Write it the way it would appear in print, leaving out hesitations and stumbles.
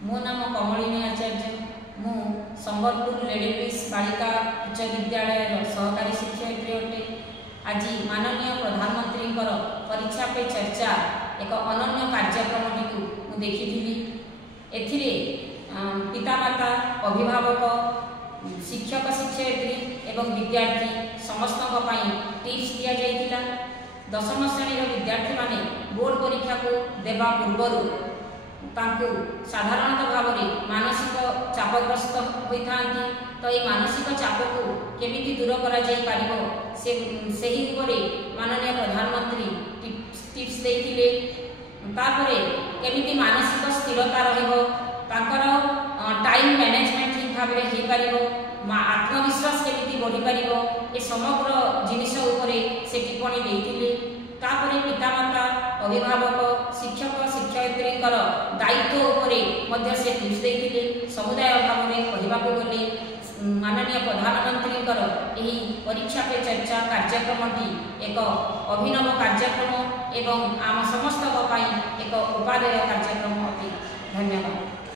मो नाम कमलिनी आचार्य। मु संबलपुर लेडीज बालिका उच्च विद्यालय सहकारी शिक्षयित्री अटे। आज माननीय प्रधानमंत्री परीक्षा पे चर्चा एक अनन्य कार्यक्रम टी देखी। एथिरे पितामाता, अभिभावक, शिक्षक शिक्षयित्री एवं विद्यार्थी समस्त टिप्स दि जाइतिला। दशम श्रेणी विद्यार्थी माने बोर्ड परीक्षा को देवा पूर्व साधारणतः भाव में मानसिक चापग्रस्त होता। तो ये मानसिक चाप को केमिति दूर करा जाई पारिबो से सही उपरे माननीय प्रधानमंत्री टिप्स देइथिले। तापरे केमिति मानसिक स्थिरता रहिबो, ताकर टाइम मैनेजमेंट ठीक भाव में हो पारिबो, आत्मविश्वास केमिति बढ़ी पारिबो, ए समग्र जिनिस उपरे से टिप्पणी देइथिले। तापरे पितामाता, अभिभावक, शिक्षक शिक्षयित्री दायित्व उपरे मध्य से टिप्स देइथिले। समुदाय भाव में कहवाक गले माननीय प्रधानमंत्री यही परीक्षा पे चर्चा कार्यक्रमटी एक अभिनव कार्यक्रम एवं आम समस्त एक उपादेय कार्यक्रम अटे। धन्यवाद।